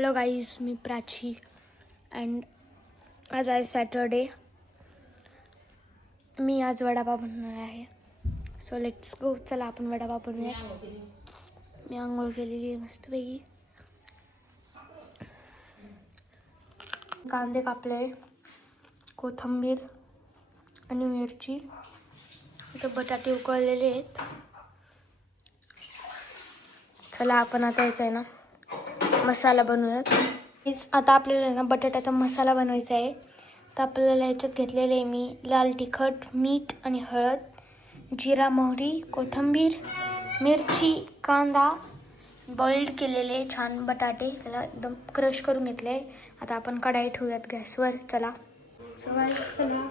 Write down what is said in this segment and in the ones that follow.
Hello guys, me Prachi and आज आहे Saturday. मी आज वडापाव बनवणार आहे. So let's go. चला आपण वडापाव बनवूयात. मी आंघोळ केलेली आहे मस्तपैकी. कांदे कापले, कोथिंबीर आणि मिरची. इथं बटाटे उकळलेले आहेत. चला आपण आता याचा आहे ना मसाला बनवूयात. आता आपल्याला ना बटाट्याचा मसाला बनवायचा आहे. तर आपल्याला याच्यात घेतलेले आहे मी लाल तिखट, मीठ आणि हळद, जिरा, मोहरी, कोथिंबीर, मिरची, कांदा, बॉइल्ड केलेले छान बटाटे, त्याला एकदम क्रश करून घेतले. आता आपण कढाई ठेवूयात गॅसवर. चला चला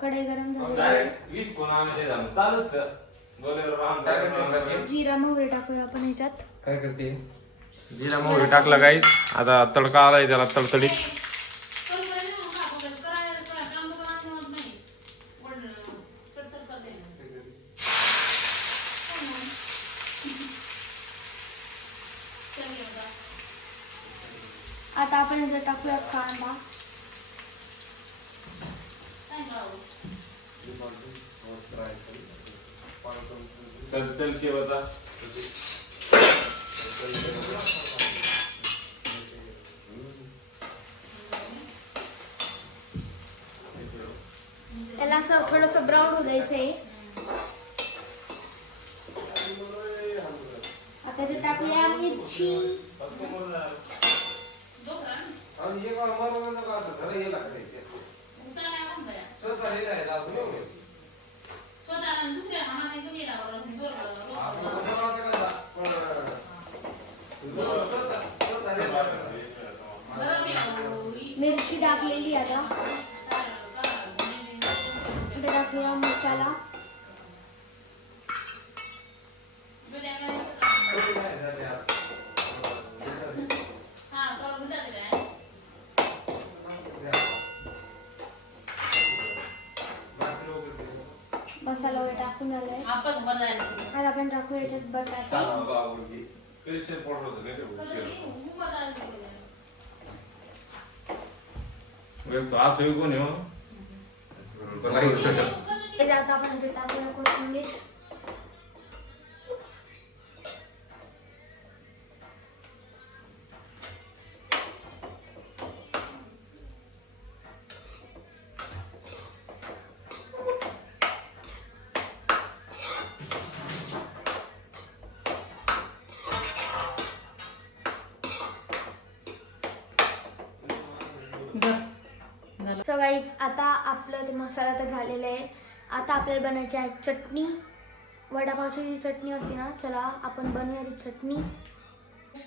कढाई गरम झाली. जिरा मोहरी टाकूया आपण ह्याच्यात. काय करते? जिरा मोहरी टाकला गाईस. आता तडका आलाय त्याला तडतडीत. आता आपण इथे टाकूया कांदा. चल के बता. त्याला असं थोडंसं ब्राऊन होऊ द्यायचंय. आता जे टाकूया मिरची. मिरची टाकलेली. आता टाकूया मसाला. मसाला वगैरे टाकून झालाय. आता आपण टाकू याच्यात बटाटे. आता आपण टाकूया कोथिंबीर. सो गाईज, आता आपलं ते मसाला तर झालेला आहे. आता आपल्याला बनायची आहे चटणी. वडापावची जी चटणी असते ना, चला आपण बनवूया ती चटणी.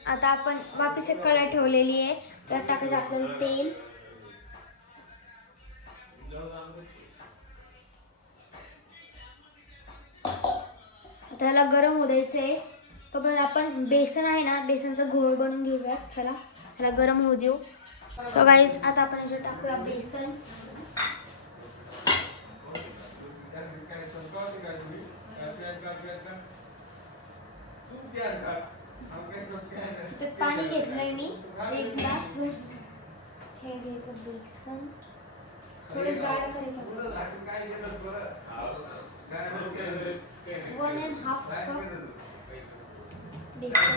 आता आपण वापस एक कढाई ठेवलेली आहे. त्यात टाकायचं आपल्याला तेल. त्याला गरम होऊ द्यायचं आहे. तोपर्यंत आपण बेसन आहे ना, बेसनचा घोळ बनवून घेऊयात. चला त्याला गरम होऊ देऊ. सो गाईज, आता आपण याच्यात टाकूया बेसन. पाणी घेतलंय मी 1 ग्लास. हे घ्यायचं बेसन. थोडे जाड करायचं. 1.5 कप बेसन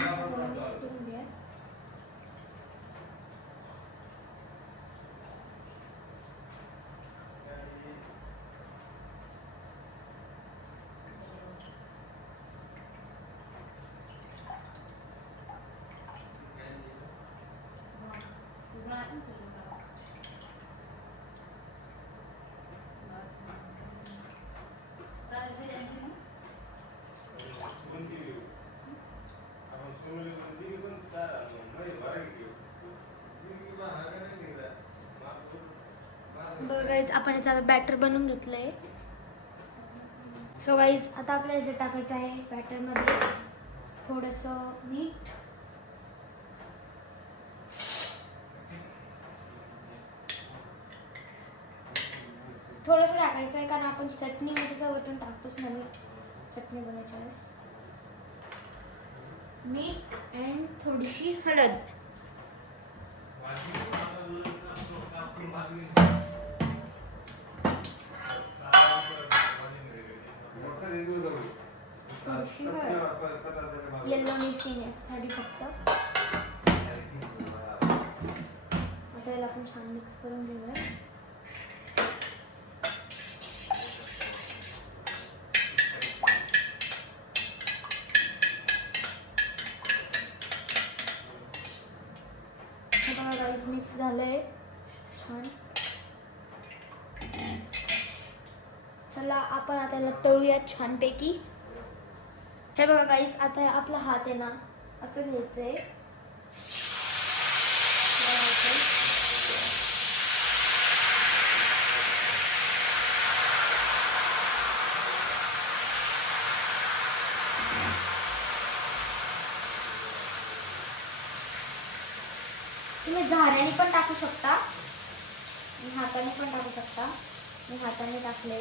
मिक्स करून घ्या. बघा गाईज, आपण याचा बॅटर बनवून घेतलंय. सो गाईज, आता आपल्याला जे टाकायचं आहे बॅटरमध्ये थोडंसं मीठ, थोडंसं टाकायचं आहे कारण आपण चटणीमध्ये तर वटून टाकतोच ना मीठ चटणी बनवायच्या वेळेस. मीठ अँड थोडीशी हळद. येल्लो मिरची साठी फक्त. आता याला आपण छान मिक्स करून घेऊया. बघा गाईस मिक्स झालंय छान. चला आपण आता याला तळूयात छानपैकी. हे बघा गाईस आता आपला हात आहे ना असं घ्यायचंय. तुम्ही झाऱ्याने पण टाकू शकता आणि हाताने पण टाकू शकता. मी हाताने टाकले.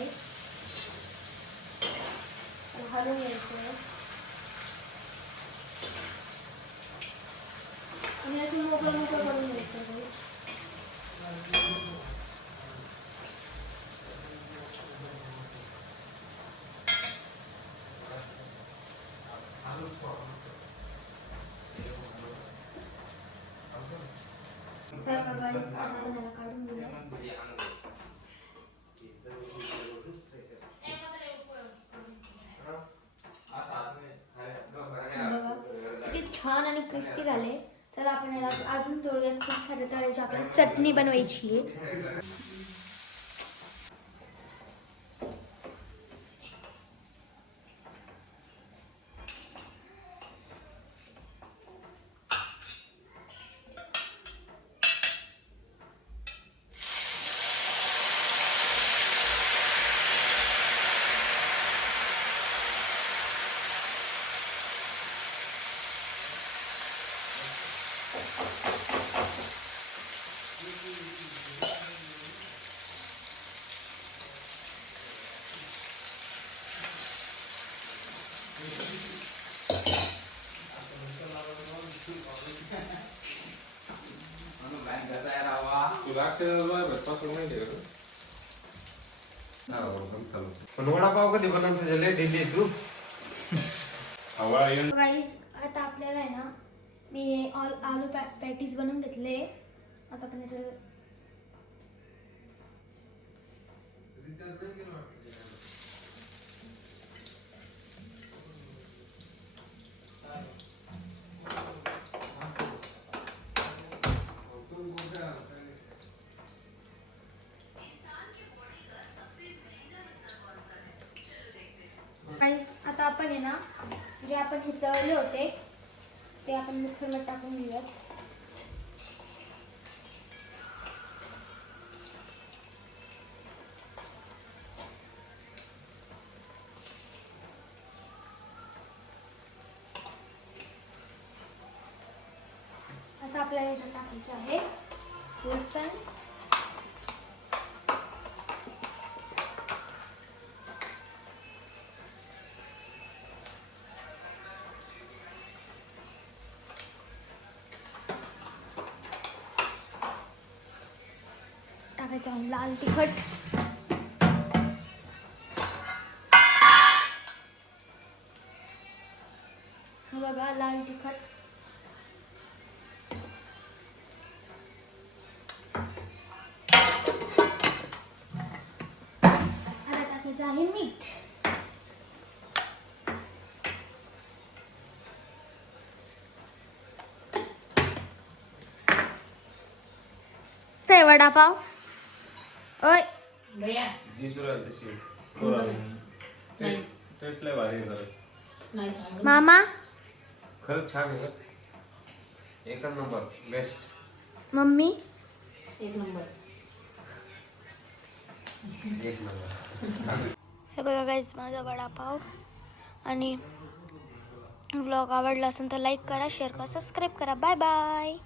हलवून घ्यायचं आणि असं मोकळं मोकळं करून घ्यायचं. काढून घेऊया. किती छान आणि क्रिस्पी झाले. तर आपण याला अजून तळूयात. खूप सारे तळायचे. आपल्याला चटणी बनवायची आहे. पण वडापाव कधी बनवतो त्याला डेली तू? गाईस आता आपल्याला आहे ना मी आलू पॅटीस बनवून घेतले. आता आपण याच्यात गाईस आता आपण आहे ना जे आपण हे तळले होते ते आपण मिक्सरमध्ये टाकून घेऊयात. आता आपल्याला याच्यात टाकायचे आहे लसूण, टाकायचं आहे लाल तिखट, बघा लाल तिखट, आता टाकायचं आहे मीठ, वडापाव ओय मामा खरंच छान आहे. एकच नंबर बेस्ट. मम्मी एक नंबर. हे बघा गाईस माझा वडापाव. आणि व्लॉग आवडला असेल तर लाईक करा, शेअर करा, सबस्क्राईब करा. Bye bye.